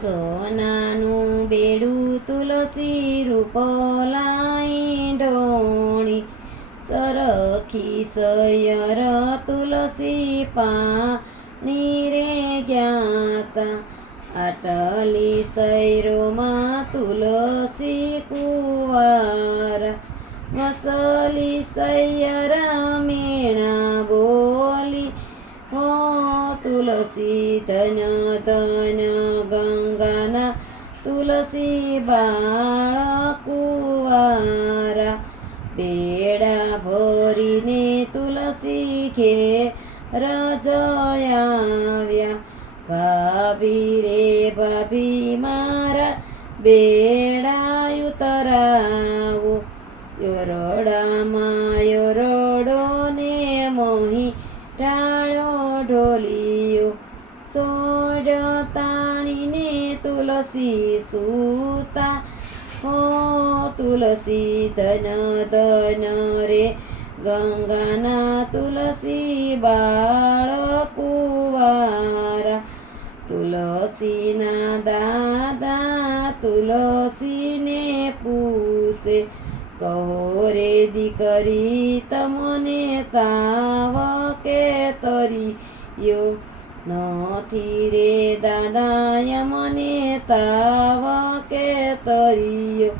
સોનાનું બેડું તુલસી રૂપલાઈ ઢોળી, સરખી સયર તુલસી પાણી રે જ્ઞાતા, આટલી સૈરોમાં તુલસી કુંવાર, વસલી સૈયર મેણા બોલી, હો તુલસી ધન ધન ગંગાના તુલસી બાળ કુંવારા, બેડા ભરીને તુલસી ઘેર જયાવ્યા, ભાભી રે ભાભી મારા બેડા ઉતરાવો, યોરડામાં યોરડો ને મોહી ટાળો ઢોલિયો, સોડ તાણીને તુલસી સૂતા, હો તુલસી ધન ધન રે ગંગાના તુલસી બાળ કુંવારા, તુલસીના દાદા તુલસીને પૂછે, કહો રે દીકરી તમને તાવ કે તરિયો, નથી રે દાદાય મને તાવ કે તરિયો,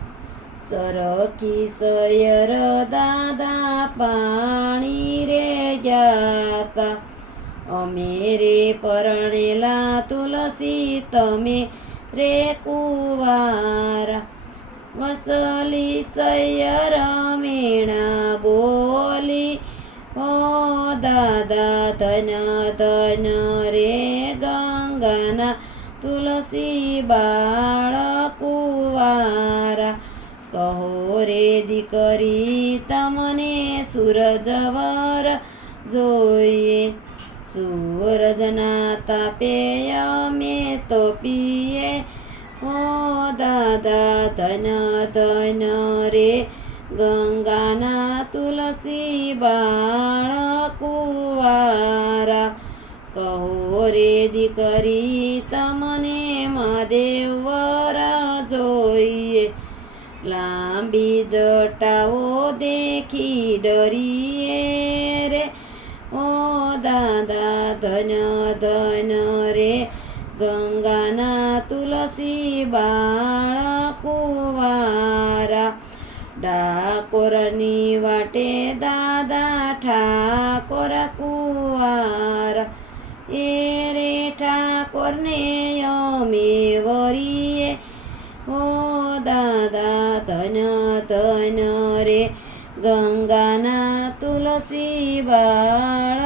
સરખી સયર દાદા પાણી રે જાતા, અમે રે પરણેલા તુલસી તમે રે કુંવારા, વસલી સૈયર મેણા બોલી, હો દાદા ધન ધન રે ગંગાના તુલસી બાળ કુંવારા, કહો રે દીકરી તમને સૂરજવર જોઈએ, સૂરજના તાપે અમે તો પીએ, હો દાદા ધન ધન રે ગંગાના તુલસી બાળ કુંવારા, કહો રે દીકરી તમને મહાદેવર જોઈએ, લાંબી જટાઓ દેખી ડરીએ રે, ઓ દાદા ધન ધન રે ગંગાના તુલસી બાળ કુંવારા, ડાકોરની વાટે દાદા ઠાકોર કુંવારા, એ રે ઠાકોરને અમે વરીએ, હો દાદા ધન ધન રે ગંગાના તુલસી બાળ